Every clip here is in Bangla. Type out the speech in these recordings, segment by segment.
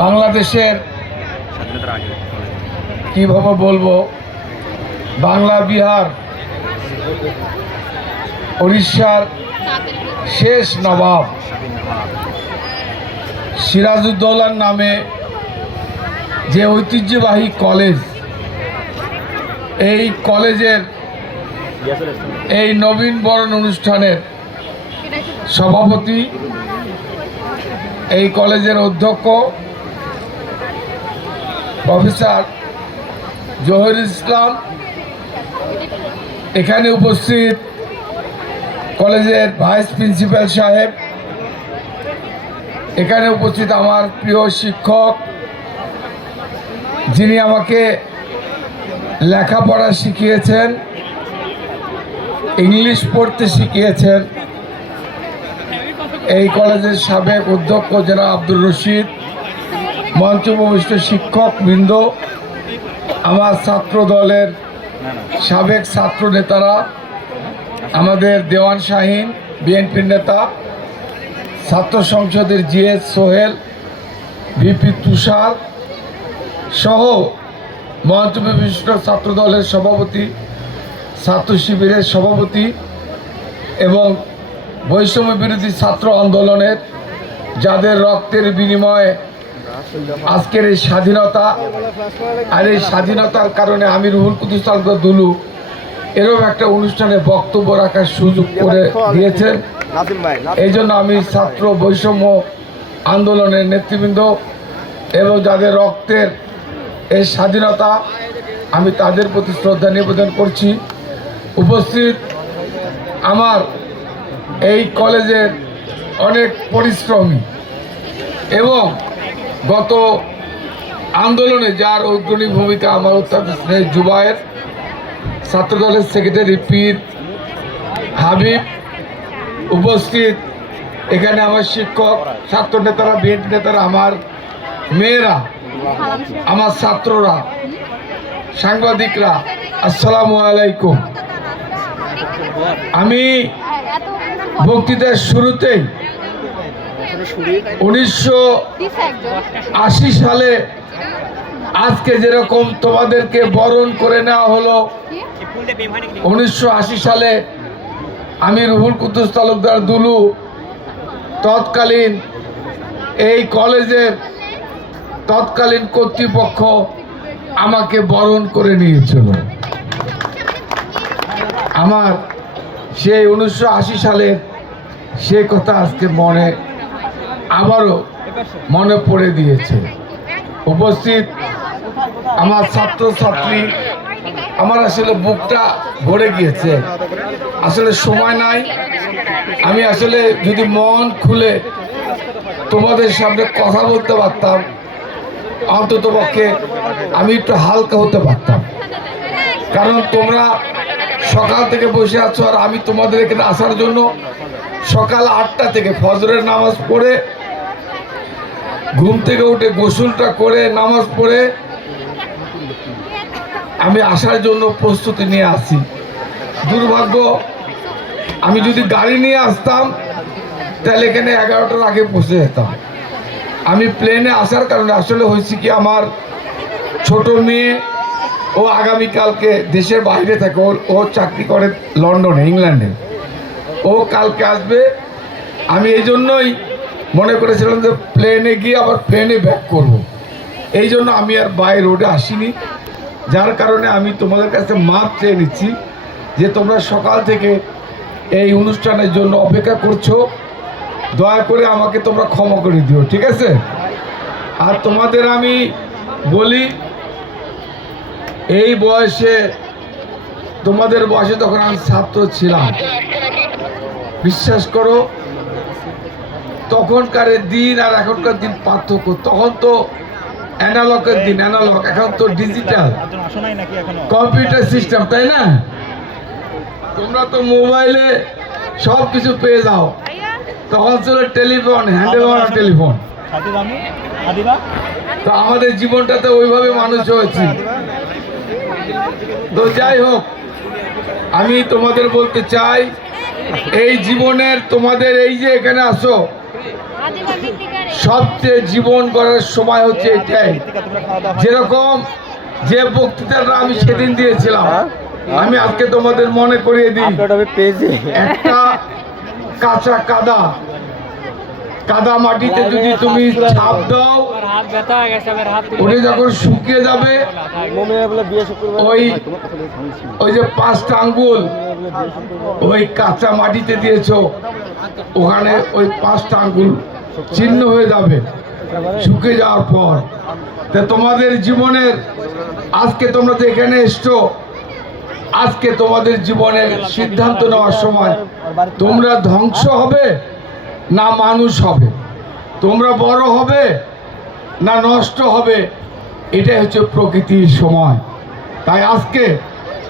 বাংলাদেশের কিভাবে বলবো, বাংলা, বিহার, উড়িষ্যার শেষ নবাব সিরাজউদ্দৌলার নামে যে ঐতিহ্যবাহী কলেজ, এই কলেজের এই নবীনবরণ অনুষ্ঠানের সভাপতি, এই কলেজের অধ্যক্ষ প্রফেসর জহিরুল ইসলাম, এখানে উপস্থিত কলেজের ভাইস প্রিন্সিপাল সাহেব, এখানে উপস্থিত আমার প্রিয় শিক্ষক যিনি আমাকে লেখাপড়া শিখিয়েছেন, ইংলিশ পড়তে শিখিয়েছেন, এই কলেজের সাবেক অধ্যক্ষ জনাব আব্দুর রশিদ, মঞ্চভূমিষ্ঠ শিক্ষক বৃন্দ, আমার ছাত্র দলের সাবেক ছাত্র নেতারা, আমাদের দেওয়ান শাহিন বিএনপির নেতা, ছাত্র সংসদের জিএস সোহেল, ভিপি তুষার সহ মঞ্চভূমিষ্ঠ ছাত্র দলের সভাপতি, ছাত্র শিবিরের সভাপতি এবং বৈষম্য বিরোধী ছাত্র আন্দোলনের যাদের রক্তের বিনিময়ে আজকের এই স্বাধীনতা, আর এই স্বাধীনতার কারণে আমি রুহুল কুদ্দুস তালুকদার দুলু এরকম একটা অনুষ্ঠানে বক্তব্য রাখার সুযোগ করে দিয়েছেন। এই জন্য আমি ছাত্র বৈষম্য আন্দোলনের নেতৃবৃন্দ এবং যাদের রক্তের এই স্বাধীনতা, আমি তাদের প্রতি শ্রদ্ধা নিবেদন করছি। উপস্থিত আমার এই কলেজের অনেক পরিশ্রমী এবং গত আন্দোলনে যার অগ্রণী ভূমিকা আমার অত্যন্ত স্নেহের জুবায়ের, ছাত্রদলের সেক্রেটারি পীর হাবিব, উপস্থিত এখানে আমার শিক্ষক, ছাত্র নেতারা, বিএনপি নেতারা, আমার মেয়েরা, আমার ছাত্ররা, সাংবাদিকরা, আসসালামু আলাইকুম। আমি বক্তৃতার শুরুতেই 1980 সালে আজকে যেরকম তোমাদেরকে বরণ করে নেওয়া হলো, 1980 সালে আমি রুহুল কুদ্দুস তালুকদার দুলু তৎকালীন এই কলেজের তৎকালীন কর্তৃপক্ষ আমাকে বরণ করে নিয়েছিল। আমার সেই 1980 সালের সে কথা আজকে আবারও মনে পড়ে দিয়েছে। উপস্থিত আমার ছাত্রছাত্রী, আমার আসলে বুকটা ভরে গিয়েছে, আসলে সময় নাই। আমি আসলে যদি মন খুলে তোমাদের সামনে কথা বলতে পারতাম, অন্তত পক্ষে আমি একটু হালকা হতে পারতাম। কারণ তোমরা সকাল থেকে বসে আছো, আর আমি তোমাদের এখানে আসার জন্য সকাল 8টা থেকে ফজরের নামাজ পড়ে, ঘুম থেকে উঠে গোসলটা করে নামাজ পড়ে আমি আসার জন্য প্রস্তুতি নিয়ে আসি। দুর্ভাগ্য, আমি যদি গাড়ি নিয়ে আসতাম তাহলে এখানে 11টার আগে পৌঁছে যেতাম। আমি প্লেনে আসার কারণে আসলে হয়েছে কি, আমার ছোট মেয়ে ও আগামীকালকে দেশের বাইরে থাকে, ও চাকরি করে লন্ডনে, ইংল্যান্ডে। ও কালকে আসবে। আমি এই জন্যই মনে করেছিলাম যে প্লেনে গিয়ে আবার প্লেনে ব্যাক করব। এই জন্য আমি আর বাই রোডে আসিনি, যার কারণে আমি তোমাদের কাছে মাপ চেয়ে নিচ্ছি যে তোমরা সকাল থেকে এই অনুষ্ঠানের জন্য অপেক্ষা করছো। দয়া করে আমাকে তোমরা ক্ষমা করে দিও, ঠিক আছে? আর তোমাদের আমি বলি, এই বয়সে, তোমাদের বয়সে তখন আমি ছাত্র ছিলাম, বিশ্বাস করো তখনকার দিন আর এখনকার দিন পার্থক্য। তখন তো অ্যানালগের দিন, অ্যানালগ, এখন তো ডিজিটাল কম্পিউটার সিস্টেম, তাই না? তোমরা তো মোবাইলে সব কিছু পেয়ে যাও। তখন ছিল টেলিফোন, হ্যান্ডেল টেলিফোন। তো আমাদের জীবনটাতে ওইভাবে মানুষ হয়েছি। তো যাই হোক, আমি তোমাদের বলতে চাই, এই জীবনের তোমাদের এই যে এখানে আসো, সবচেয়ে জীবন করার সময় হচ্ছে এটাই। যেরকম যে বক্তৃতাটা আমি সেদিন দিয়েছিলাম, আমি আজকে তোমাদের মনে করিয়ে দিই। একটা কাঁচা কাদা মাটিতে যদি তুমি ছাপ দাও, ওটা যখন শুকিয়ে যাবে, ওই যে 5টা আঙ্গুল ওই কাঁচা মাটিতে দিয়েছো, ওখানে ওই 5টা আঙ্গুল চিহ্ন হয়ে যাবে শুকিয়ে যাওয়ার পর। তা তোমাদের জীবনের আজকে তোমরা তো এখানে এসছো, আজকে তোমাদের জীবনের সিদ্ধান্ত নেওয়ার সময় তোমরা ধ্বংস হবে না মানুষ হবে, তোমরা বড় হবে না নষ্ট হবে, এটাই হচ্ছে প্রকৃতির সময়। তাই আজকে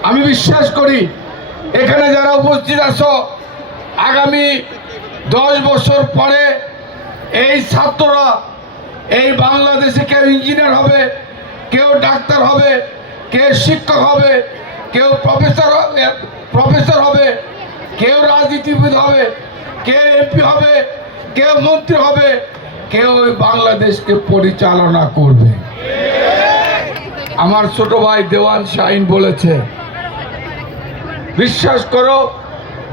আমি বিশ্বাস করি এখানে যারা উপস্থিত আছো, আগামী 10 বছর পরে এই ছাত্ররা এই বাংলাদেশে কেউ ইঞ্জিনিয়ার হবে, কেউ ডাক্তার হবে, কেউ শিক্ষক হবে, কেউ প্রফেসর হবে, কেউ রাজনীতিবিদ হবে, কেউ এমপি হবে, কেউ মন্ত্রী হবে, কেউ বাংলাদেশকে পরিচালনা করবে। আমার ছোট ভাই দেওয়ান শাহিন বলেছে, বিশ্বাস করো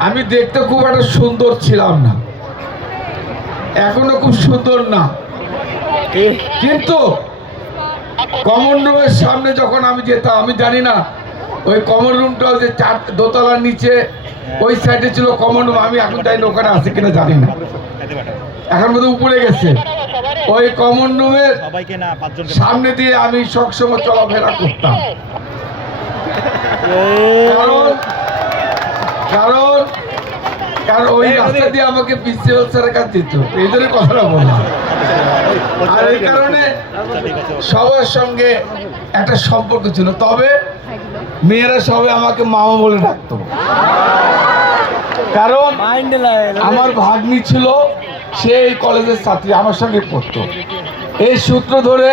আমি দেখতে খুব একটা সুন্দর ছিলাম না, এখনো খুব সুন্দর না, কিন্তু কমন রুমের সামনে যখন আমি যেতাম, আমি জানি না ওই কমন রুমটা যে 4 দোতলার নিচে ওই সাইডে ছিল কমন রুম, আমি এখন জানি না ওখানে আছে কিনা জানি না, এখন বোধহয় উপরে গেছে। ওই কমন রুমের সামনে দিয়ে আমি সবসময় চলাফেরা করতাম, কারণ ওই রাস্তা দিয়ে আমাকে প্রিন্সিপাল স্যারের কাছে দিত, এই জন্য কথাটা বললাম। আর এই কারণে সবার সঙ্গে একটা সম্পর্ক ছিল, তবে মেয়েরা সবাই আমাকে মামা বলে ডাকতো, কারণ আমার ভাগ্নি ছিল, সে এই কলেজের ছাত্রী, আমার সঙ্গে পড়তো, এই সূত্র ধরে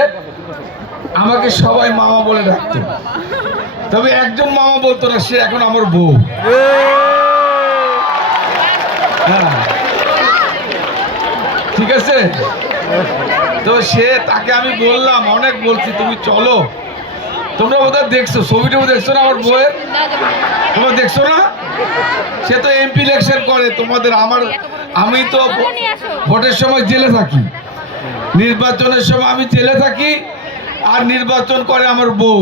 আমাকে সবাই মামা বলে ডাকতো। তবে একজন মামা বলতো না, সে এখন আমার বউ। হ্যাঁ, ঠিক আছে। তো তাকে আমি বললাম, অনেক বলছি তুমি চলো, তোমরা বোধহয় দেখছো ছবিটা, দেখছো না আমার বউয়ের, তোমরা দেখছো না? সে তো এমপি ইলেকশন করে তোমাদের, আমি তো ভোটের সময় জেলে থাকি, নির্বাচনের সময় আমি জেলে থাকি, আর নির্বাচন করে আমার বউ।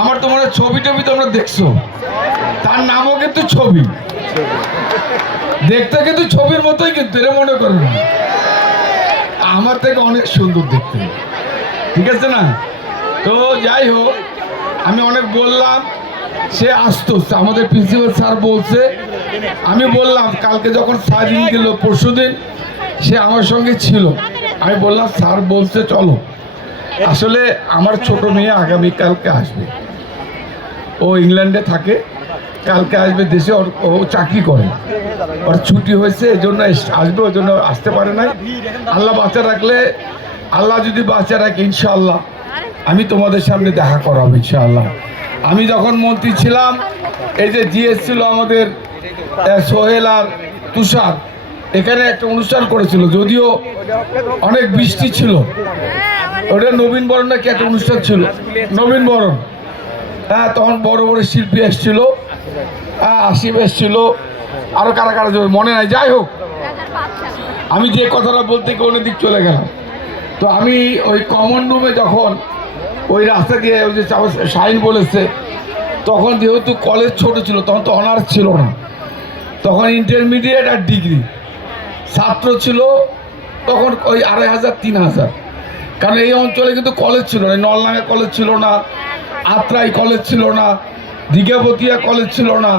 আমার তোমার ছবি টবি তোমরা দেখছো, তার নামও কিন্তু ছবি, দেখতে কিন্তু ছবির মতোই, কিন্তু এটা মনে করো না, আমার থেকে অনেক সুন্দর দেখতে, ঠিক আছে না? তো যাই হোক, আমি অনেক বললাম, সে আসতো, আমাদের প্রিন্সিপাল স্যার বলছে, আমি বললাম কালকে যখন স্যার দিল পরশুদিন, সে আমার সঙ্গে ছিল, আমি বললাম স্যার বলছে চলো। আসলে আমার ছোট মেয়ে আগামীকালকে আসবে, ও ইংল্যান্ডে থাকে, কালকে আসবে দেশে, ও চাকরি করে, ওর ছুটি হয়েছে, এজন্য আসবে, ওই জন্য আসতে পারে নাই। আল্লাহ বাঁচা রাখলে, আল্লাহ যদি বাঁচা রাখে, ইনশাআল্লাহ আমি তোমাদের সামনে দেখা করাবো ইনশাআল্লাহ। আমি যখন মন্ত্রী ছিলাম, এই যে জিএস ছিল আমাদের সোহেল আর তুষার, এখানে একটা অনুষ্ঠান করেছিল, যদিও অনেক বৃষ্টি ছিল, ওটা নবীন বরণ নাকি একটা অনুষ্ঠান ছিল, নবীন বরণ। হ্যাঁ, তখন বড় বড় শিল্পী এসছিল, আসিফ এসছিল, আরো কারা কারা মনে নাই। যাই হোক, আমি যে কথাটা বলতে গিয়ে অন্য দিক চলে গেলাম। তো আমি ওই কমন রুমে যখন ওই রাস্তা দিয়ে, ওই যে শাহিন বলেছে, তখন যেহেতু কলেজ ছোট ছিল, তখন তো অনার্স ছিল না, তখন ইন্টারমিডিয়েট আর ডিগ্রি ছাত্র ছিল, তখন ওই 2500 3000, কারণ এই অঞ্চলে কিন্তু কলেজ ছিল না, নলনাঙ্গা কলেজ ছিল না, আত্রাই কলেজ ছিল না, দীঘাপতিয়া কলেজ ছিল না,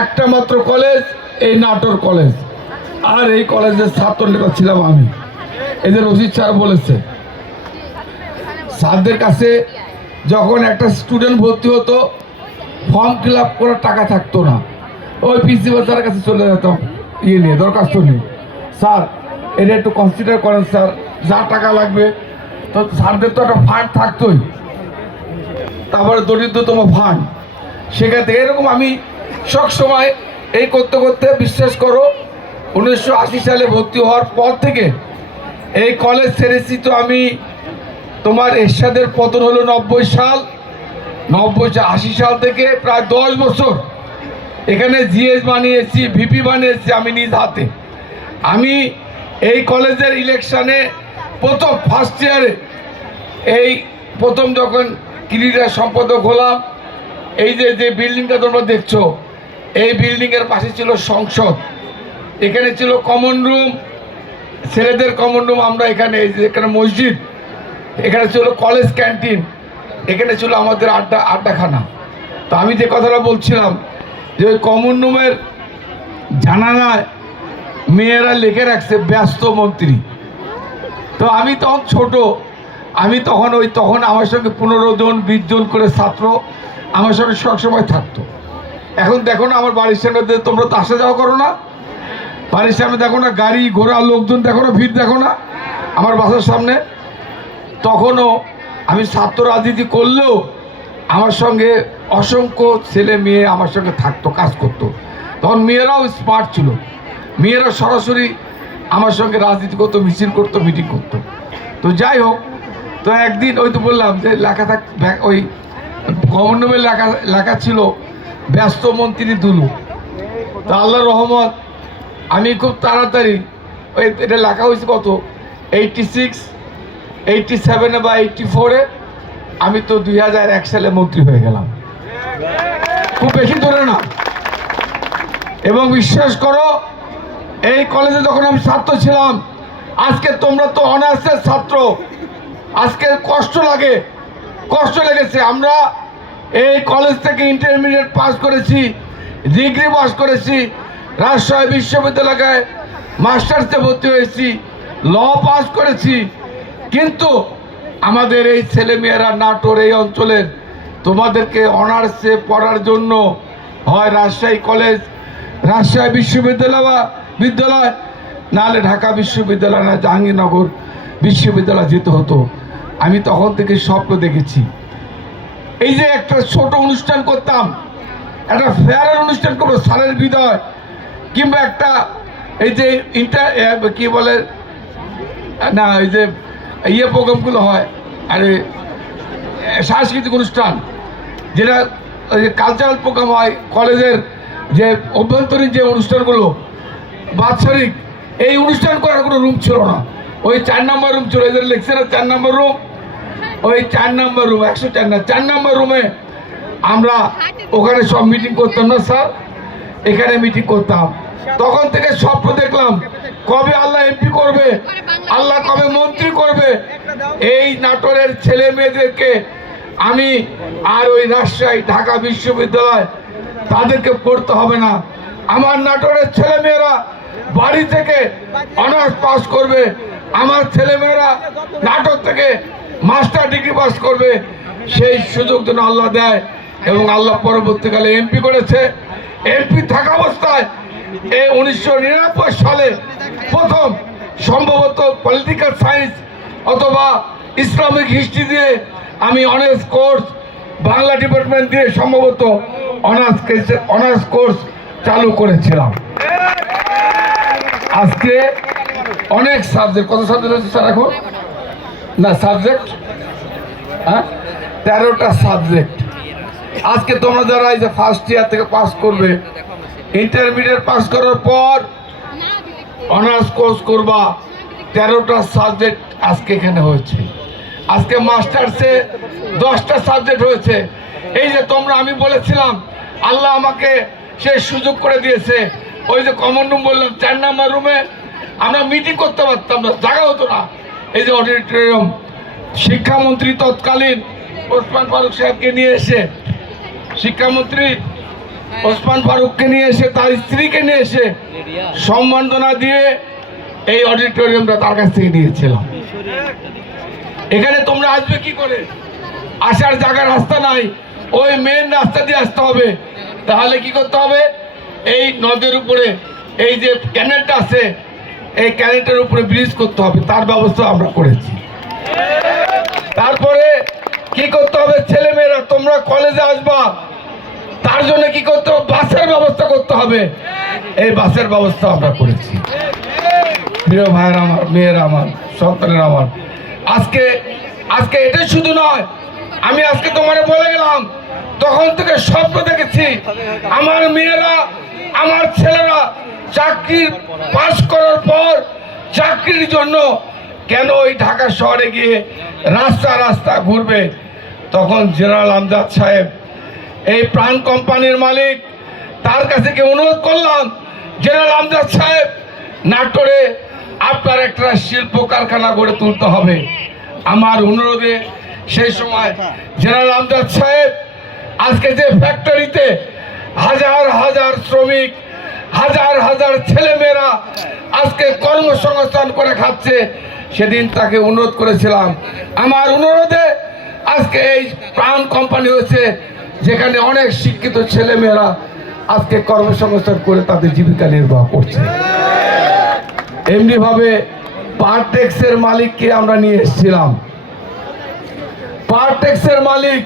একটা মাত্র কলেজ এই নাটোর কলেজ, আর এই কলেজের ছাত্র নেতা ছিলাম আমি। এদের রশিদ স্যার বলেছে, স্যারদের কাছে যখন একটা স্টুডেন্ট ভর্তি হতো, ফর্ম ফিল আপ করার টাকা থাকতো না, ওই প্রিন্সিপাল স্যারের কাছে চলে যেতাম নিয়ে, দরখাস্ত নিয়ে, স্যার এটা একটু কনসিডার করেন স্যার, যা টাকা লাগবে। তো স্যারদের তো একটা ফান্ড থাকতোই, তারপরে দরিদ্রতম ফান্ড, সেখান থেকে এরকম আমি সব সময় এই করতে করতে, বিশ্বাস করো 1980 সালে ভর্তি হওয়ার পর থেকে এই কলেজ ছেড়েছি তো আমি, তোমার এরশাদের পতন হলো 90 সাল, 80 সাল থেকে প্রায় 10 বছর এখানে জিএস বানিয়েছি, ভিপি বানিয়েছি আমি নিজ হাতে। আমি এই কলেজের ইলেকশনে প্রথম ফার্স্ট ইয়ারে এই প্রথম যখন ক্রীড়া সম্পাদক হলাম, এই যে বিল্ডিংটা তোমরা দেখছো, এই বিল্ডিংয়ের পাশে ছিল সংসদ, এখানে ছিল কমন রুম, ছেলেদের কমন রুম, আমরা এখানে এখানে মসজিদ, এখানে ছিল কলেজ ক্যান্টিন, এখানে ছিল আমাদের আড্ডাখানা। তো আমি যে কথাটা বলছিলাম যে ওই কমন রুমের জানালায় মেয়েরা লিখে রাখছে ব্যস্ত মন্ত্রী। তো আমি তখন ছোট, আমি তখন আমার সঙ্গে 15 জন 20 জন করে ছাত্র আমার সঙ্গে সবসময় থাকতো। এখন দেখো না আমার বাড়ির সামনে, তোমরা তো আসা যাওয়া করো না, বাড়ির সামনে দেখো না গাড়ি ঘোড়া, লোকজন দেখো না, ভিড় দেখো না আমার বাসার সামনে। তখনও আমি ছাত্র রাজনীতি করলেও আমার সঙ্গে অসংখ্য ছেলে মেয়ে আমার সঙ্গে থাকতো, কাজ করতো। তখন মেয়েরাও স্মার্ট ছিল, মেয়েরা সরাসরি আমার সঙ্গে রাজনীতি করতো, মিছিল করতো, মিটিং করতো। তো যাই হোক, তো একদিন ওই তো বললাম যে লেখা ওই কমন রুমে লেখা ছিল ব্যস্ত মন্ত্রী দুলু। তো আল্লাহর রহমত আমি খুব তাড়াতাড়ি ওই এটা লেখা হয়েছে কত 86, 87 বা 84-এ, আমি তো 2001 সালে মন্ত্রী হয়ে গেলাম, খুব বেশি দূরে না। এবং বিশ্বাস করো এই কলেজে যখন আমি ছাত্র ছিলাম, আজকে তোমরা তো অনার্সের ছাত্র, আজকে কষ্ট লেগেছে। আমরা এই কলেজ থেকে ইন্টারমিডিয়েট পাস করেছি, ডিগ্রি পাস করেছি, রাজশাহী বিশ্ববিদ্যালয়ে মাস্টার্সে ভর্তি হয়েছি, ল পাস করেছি। কিন্তু আমাদের এই ছেলেমেয়েরা নাটোর এই অঞ্চলের, তোমাদেরকে অনার্সে পড়ার জন্য হয় রাজশাহী কলেজ, রাজশাহী বিশ্ববিদ্যালয় নাহলে ঢাকা বিশ্ববিদ্যালয় না জাহাঙ্গীরনগর বিশ্ববিদ্যালয় যেতে হতো। আমি তখন থেকে স্বপ্ন দেখেছি এই যে একটা ছোট অনুষ্ঠান করতাম, একটা ফেয়ারের অনুষ্ঠান করবো, সালের বিদায়, কিংবা একটা এই যে কি বলে না, এই যে প্রোগ্রামগুলো হয়, আরে সাংস্কৃতিক অনুষ্ঠান, যেটা ওই যে কালচারাল প্রোগ্রাম হয় কলেজের, যে অভ্যন্তরীণ যে অনুষ্ঠানগুলো বাৎসরিক, এই অনুষ্ঠান করার কোনো রুম ছিল না। ওই 4 নম্বর রুম ছিল, এদের লেকচারের 4 নম্বর রুম, ওই 4 নম্বর রুম, 104 না 4 নম্বর রুমে আমরা ওখানে সব মিটিং করতাম না স্যার, এখানে মিটিং করতাম। তখন থেকে স্বপ্ন দেখলাম কবে আল্লাহ এমপি করবে, আল্লাহ কবে মন্ত্রী করবে। এই নাটোরের ছেলে মেয়েদেরকে আমি আর ওই রাজশাহী ঢাকা বিশ্ববিদ্যালয় তাদেরকে পড়তে হবে না, আমার নাটোরের ছেলে মেয়েরা বাড়ি থেকে অনার্স পাস করবে, আমার ছেলে মেয়েরা নাটোর থেকে মাস্টার ডিগ্রি পাস করবে। সেই সুযোগ যেন আল্লাহ দেয়। এবং আল্লাহ পরবর্তীকালে এমপি করেছে। এমপি থাকা অবস্থায় এই 1999 সালে প্রথম সম্ভবত পলিটিক্যাল সায়েন্স অথবা ইসলামিক হিস্ট্রি দিয়ে আমি অনার্স কোর্স, বাংলা ডিপার্টমেন্ট দিয়ে সম্ভবত অনার্স কোর্স চালু করেছিলাম। আজকে অনেক সাবজেক্ট, কত সাবজেক্ট হচ্ছে স্যার এখন? না সাবজেক্ট, হ্যাঁ 13টা সাবজেক্ট। আজকে তোমরা যারা এই যে ফার্স্ট ইয়ার থেকে পাস করবে, ইন্টারমিডিয়েট পাস করার পর অনার্স কোর্স করবা, 13টা সাবজেক্ট আজকে এখানে হয়েছে। আজকে মাস্টার্সে 10টা সাবজেক্ট হয়েছে। এই যে তোমরা, আমি বলেছিলাম আল্লাহ আমাকে সে সুযোগ করে দিয়েছে। ওই যে কমন রুম বললাম, 4 নম্বর রুমে আমরা মিটিং করতে পারতাম না, জায়গা হতো না। এই যে অডিটোরিয়াম, শিক্ষামন্ত্রী তৎকালীন ওসমান ফারুক সাহেবকে নিয়ে এসে, শিক্ষামন্ত্রী ওসমান ফারুককে নিয়ে এসে, তার স্ত্রীকে নিয়ে এসে সম্মাননা দিয়ে এই অডিটোরিয়ামটা তার কাছ থেকে নিয়েছিলাম। এখানে তোমরা আসবে কি করে? আসার জায়গার রাস্তা নাই, ওই মেন রাস্তা দিয়ে আসতে হবে। তাহলে কি করতে হবে? এই নদের উপরে এই যে ক্যানেলটা আছে, এই ক্যানেলটার উপরে ব্রিজ করতে হবে, তার ব্যবস্থা আমরা করেছি। তারপরে কি করতে হবে? ছেলে মেয়েরা তোমরা কলেজে আসবা, তার জন্য কি করতে হবে? বাসের ব্যবস্থা করতে হবে, এই বাসের ব্যবস্থা আমরা করেছি। প্রিয় ভাইয়ের আমার, মেয়ের আমার, সন্তানের আমার, আজকে আজকে এটাই শুধু নয়, আমি আজকে তোমারে বলে গেলাম, তখন থেকে স্বপ্ন দেখেছি আমার মেয়েরা, আমার ছেলেরা চাকরির পাস করার পর চাকরির জন্য কেন ওই ঢাকা শহরে গিয়ে রাস্তা রাস্তা ঘুরবে। তখন জেনারেল আমজাদ সাহেব, এই প্রাণ কোম্পানির মালিক, তার কাছে গিয়ে অনুরোধ করলাম, জেনারেল আমজাদ সাহেব, নাটোরে আপনার একটা শিল্প কারখানা গড়ে তুলতে হবে। আমার অনুরোধে সেই সময় জেনারেল আমজাদ সাহেব আজকে যে ফ্যাক্টরিতে হাজার হাজার শ্রমিক, হাজার হাজার ছেলেমেয়েরা আজকে কর্মসংস্থান করে খাচ্ছে, সেদিন তাকে অনুরোধ করেছিলাম, আমার অনুরোধে আজকে এই প্রাণ কোম্পানি হয়েছে, যেখানে অনেক শিক্ষিত ছেলেমেয়েরা আজকে কর্মসংস্থান করে তাদের জীবিকা নির্বাহ করছে। এমনিভাবে পারটেক্সের মালিককে আমরা নিয়ে এসেছিলাম। পারটেক্সের মালিক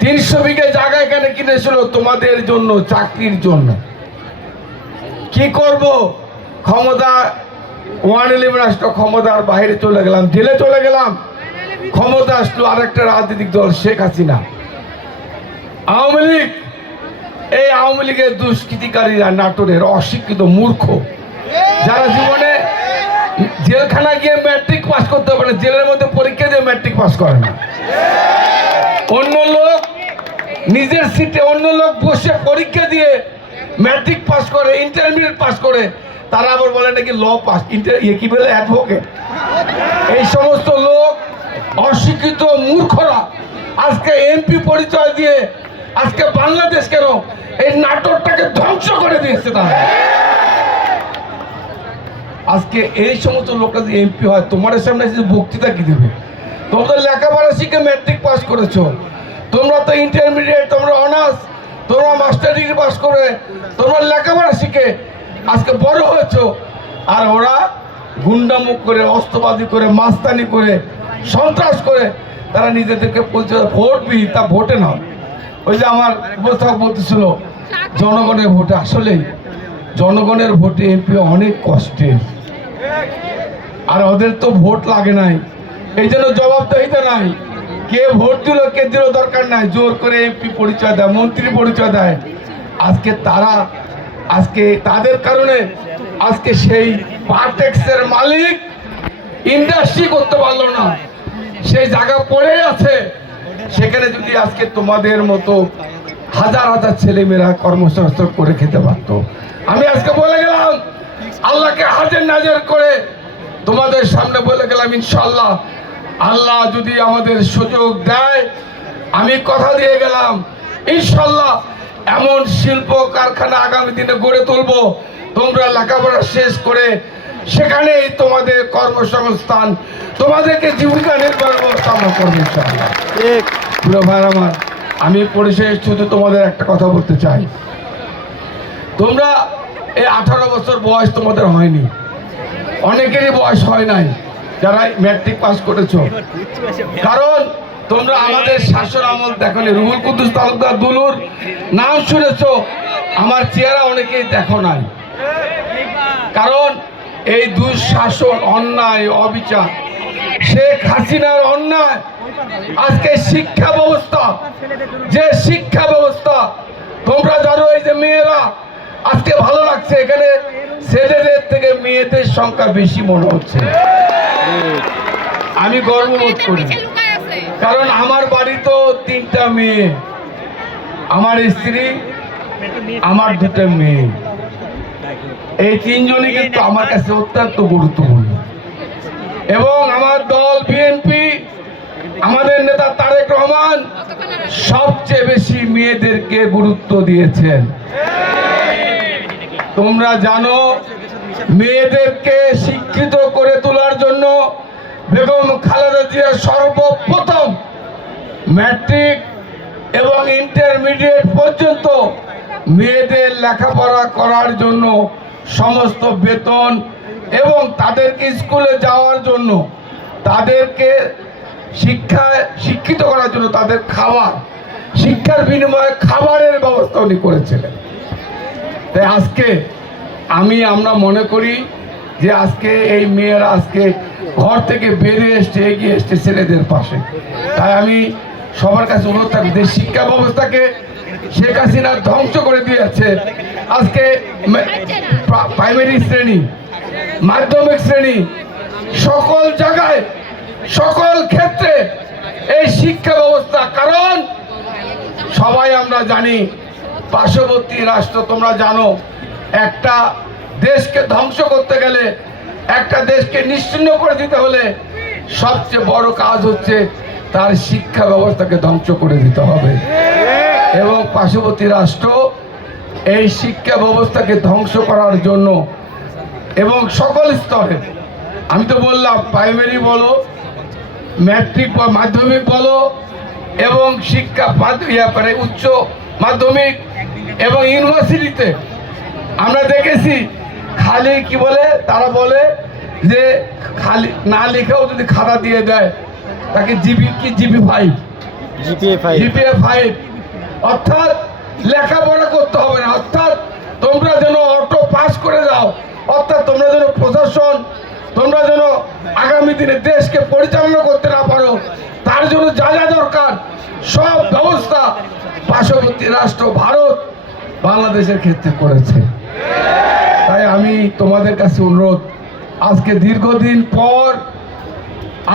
300 বিঘে জায়গা এখানে কিনেছিল তোমাদের জন্য, চাকরির জন্য। কি করব, ক্ষমতা 111 আসলো, ক্ষমতার বাইরে চলে গেলাম, জেলে চলে গেলাম। ক্ষমতা আসলো আরেকটা রাজনৈতিক দল, শেখ হাসিনা, আওয়ামী লীগ। এই আওয়ামী লীগের দুষ্কৃতিকারীরা নাটোরের অশিক্ষিত মূর্খ, যারা জীবনে জেলখানা গিয়ে ম্যাট্রিক পাস করতে পারে, জেলের মধ্যে পরীক্ষা দিয়ে ম্যাট্রিক পাস করে না। অন্য লোক নিজের সিটে, অন্য লোক বসে পরীক্ষা দিয়ে ম্যাট্রিক পাস করে, ইন্টারমিডিয়েট পাস করে, তারা আবার বলে নাকি ল পাস, কি বলে, অ্যাডভোকেট। এই সমস্ত লোক অশিক্ষিত মূর্খরা আজকে এমপি পরিচয় দিয়ে আজকে বাংলাদেশ কেন এই নাটোরটাকে ধ্বংস করে দিয়েছে। তারা আজকে এই সমস্ত লোকরা যে এমপি হয়, তোমার সামনে এসে বক্তৃতা কি দেবে? তোমরা তো লেখাপড়া শিখে ম্যাট্রিক পাস করেছো, তোমরা তো ইন্টারমিডিয়েট, তোমরা অনার্স, তোমরা মাস্টার ডিগ্রি পাস করে, তোমরা লেখাপড়া শিখে আজকে বড় হয়েছো। আর ওরা গুন্ডামুখ করে, অস্ত্রবাদী করে, মাস্তানি করে, সন্ত্রাস করে তারা নিজেদেরকে পরিচয়, ভোট বি তা ভোটে না। ওই যে আমার উপস্থাপক বলতেছিল জনগণের ভোটে, আসলেই জনগণের ভোটে এমপি অনেক কষ্টের। আর ওদের তো ভোট লাগে নাই, এই জন্য জবাবদিহিতা নাই, কে ভোট দিল কে দিল দরকার নাই, জোর করে এমপি পরিচয় দেয়, মন্ত্রী পরিচয় দেয়। আজকে তারা, আজকে তাদের কারণে আজকে সেই পারটেক্সের মালিক ইন্ডাস্ট্রি করতে পারলো না, সেই জায়গা পড়ে আছে। সেখানে যদি আজকে তোমাদের মতো হাজার হাজার ছেলেমেয়েরা কর্মসংস্থান করে খেতে পারতো। আমি আজকে বলে গেলাম, আল্লাহকে হাজির নাজির করে তোমাদের সামনে বলে গেলাম, ইনশাআল্লাহ আল্লাহ যদি আমাদের সুযোগ দেয়, আমি কথা দিয়ে গেলাম, ইনশাআল্লাহ এমন শিল্প কারখানা আগামী দিনে গড়ে তুলবো, তোমরা লেখাপড়া শেষ করে সেখানেই তোমাদের কর্মসংস্থান, তোমাদেরকে জীবিকা নির্বাহ ব্যবস্থা আমরা করবো ইনশাআল্লাহ। প্রিয় ভাই আমার, আমি পরিশেষে শুধু তোমাদের একটা কথা বলতে চাই, তোমরা এই 18 বছর বয়স তোমাদের হয়নি, অনেকেরই বয়স হয় নাই যারা ম্যাট্রিক পাস করেছো, কারণ তোমরা আমাদের শাসন আমল দেখোনি। রুহুল কুদ্দুস তালুকদার দুলুর নাম শুনেছো, আমার চেহারা অনেকেই দেখো নাই, কারণ এই দুঃশাসন, অন্যায়, অবিচার, শেখ হাসিনার অন্যায়, আজকে শিক্ষা ব্যবস্থা, যে শিক্ষা ব্যবস্থা তোমরা জানো, এই যে মেয়েরা আজকে ভালো লাগছে, এখানে ছেলেদের থেকে মেয়েদের সংখ্যা বেশি মনে হচ্ছে। আমি গর্ববোধ করি, কারণ আমার বাড়ি তো 3টা মেয়ে, আমার স্ত্রী, আমার 2টা মেয়ে, এই 3জনই কিন্তু আমার কাছে অত্যন্ত গুরুত্বপূর্ণ। এবং আমার দল বিএনপি, আমাদের নেতা তারেক রহমান সবচেয়ে বেশি মেয়েদেরকে গুরুত্ব দিয়েছেন। তোমরা জানো, মেয়েদেরকে শিক্ষিত করে তোলার জন্য বেগম খালেদা জিয়া সর্বপ্রথম ম্যাট্রিক এবং ইন্টারমিডিয়েট পর্যন্ত মেয়েদের লেখাপড়া করার জন্য সমস্ত বেতন এবং তাদেরকে স্কুলে যাওয়ার জন্য, তাদেরকে শিক্ষিত করার জন্য তাদের খাবার, শিক্ষার বিনিময়ে খাবারের ব্যবস্থা উনি করেছিলেন। তাই আজকে আমরা মনে করি যে আজকে এই মেয়েরা আজকে ঘর থেকে বেরিয়ে এসছে, এগিয়ে এসছে ছেলেদের পাশে। তাই আমি সবার কাছে অনুরোধ থাকবো যে শিক্ষা ব্যবস্থাকে শেখ হাসিনা ধ্বংস করে দিয়েছে। আজকে প্রাইমারি শ্রেণী, মাধ্যমিক শ্রেণী, সকল জায়গায় সকল ক্ষেত্রে এই শিক্ষা ব্যবস্থা, কারণ সবাই আমরা জানি পার্শ্ববর্তী রাষ্ট্র, তোমরা জানো একটা দেশকে ধ্বংস করতে গেলে, একটা দেশকে নিশ্চিহ্ন করে দিতে হলে সবচেয়ে বড় কাজ হচ্ছে তার শিক্ষা ব্যবস্থাকে ধ্বংস করে দিতে হবে। এবং পার্শ্ববর্তী রাষ্ট্র এই শিক্ষা ব্যবস্থাকে ধ্বংস করার জন্য এবং সকল স্তরে, আমি তো বললাম প্রাইমারি বলো, ম্যাট্রিক বা মাধ্যমিক বলো, এবং শিক্ষা উচ্চ মাধ্যমিক এবং ইউনিভার্সিটিতে আমরা দেখেছি খালি কি বলে, তারা বলে যে খালি না লিখেও যদি খাতা দিয়ে দেয় তাকে জিপিএ 5, অর্থাৎ লেখাপড়া করতে হবে না, অর্থাৎ তোমরা যেন অটো পাস করে যাও, অর্থাৎ তোমরা যেন প্রশাসন, তোমরা যেন আগামী দিনে দেশকে পরিচালনা করতে না পারো, তার জন্য যা যা দরকার সব ব্যবস্থা পার্শ্ববর্তী রাষ্ট্র ভারত বাংলাদেশের ক্ষেত্রে করেছে। তাই আমি তোমাদের কাছে অনুরোধ, আজকে দীর্ঘদিন পর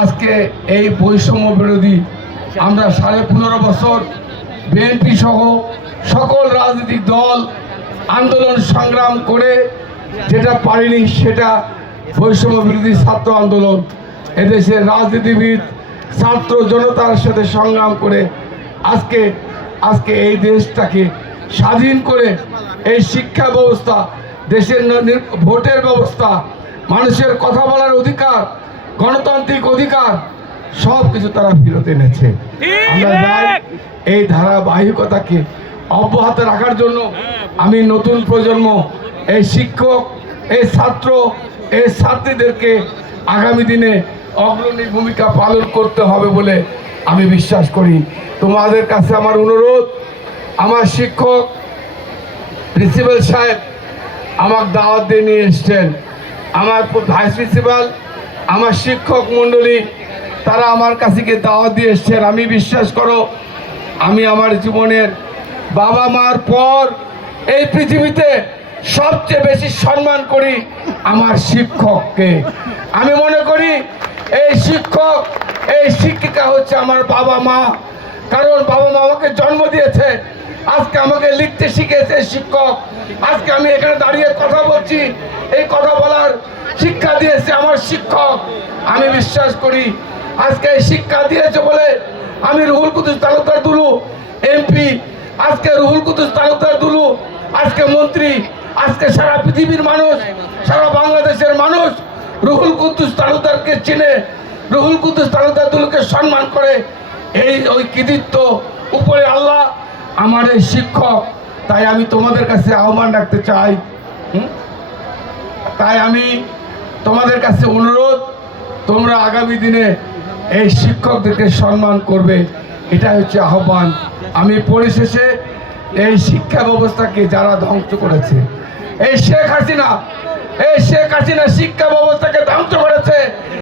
আজকে এই বৈষম্য বিরোধী আমরা 15.5 বছর বিএনপি সহ সকল রাজনৈতিক দল আন্দোলন সংগ্রাম করে যেটা পারিনি সেটা বৈষম্য বিরোধী ছাত্র আন্দোলন, এদেশের রাজনীতিবিদ ছাত্র জনতার সাথে সংগ্রাম করে আজকে এই দেশটাকে স্বাধীন করে এই শিক্ষা ব্যবস্থা, দেশের ভোটের ব্যবস্থা, মানুষের কথা বলার অধিকার, গণতান্ত্রিক অধিকার সব কিছু তারা ফিরত এনেছে। আমরা চাই এই ধারাবাহিকতাকে অব্যাহত রাখার জন্য আমি নতুন প্রজন্ম, এই শিক্ষক, এই ছাত্র, এই ছাত্রীদেরকে আগামী দিনে অগ্রণী ভূমিকা পালন করতে হবে বলে আমি বিশ্বাস করি। তোমাদের কাছে আমার অনুরোধ, আমার শিক্ষক প্রিন্সিপাল সাহেব আমার দাওয়াত দিয়ে নিয়ে এসছেন, আমার ভাইস প্রিন্সিপাল, আমার শিক্ষক মণ্ডলী তারা আমার কাছে গিয়ে দাওয়াত দিয়ে এসছেন। আমি বিশ্বাস করো, আমি আমার জীবনের বাবা মার পর এই পৃথিবীতে সবচেয়ে বেশি সম্মান করি আমার শিক্ষককে। আমি মনে করি এই শিক্ষক, এই শিক্ষিকা হচ্ছে আমার বাবা মা, কারণ বাবা মা আমাকে জন্ম দিয়েছে, আজকে আমাকে লিখতে শিখেছে শিক্ষক, আজকে আমি এখানে দাঁড়িয়ে কথা বলছি, এই কথা বলার শিক্ষা দিয়েছে আমার শিক্ষক। আমি বিশ্বাস করি আজকে এই শিক্ষা দিয়েছে বলে আমি রুহুল কুদ্দুস তালুকদার দুলু এমপি, আজকে রুহুল কুদ্দুস তালুকদার দুলু আজকে মন্ত্রী, আজকে সারা পৃথিবীর মানুষ, সারা বাংলাদেশের মানুষ রুহুল কুদ্দুস তালুকদারকে চিনে, রুহুল কুদ্দুস তালুকদার দুলুকে সম্মান করে। ওই কৃতিত্ব উপরে আল্লাহ আমার এই শিক্ষক। তাই আমি তোমাদের কাছে আহ্বান রাখতে চাই, তাই আমি তোমাদের কাছে অনুরোধ, তোমরা আগামী দিনে এই শিক্ষকদেরকে সম্মান করবে, এটা হচ্ছে আহ্বান। আমি পরিশেষে এই শিক্ষা ব্যবস্থাকে যারা ধ্বংস করেছে, এই শেখ হাসিনা শিক্ষা ব্যবস্থাকে ধ্বংস করেছে।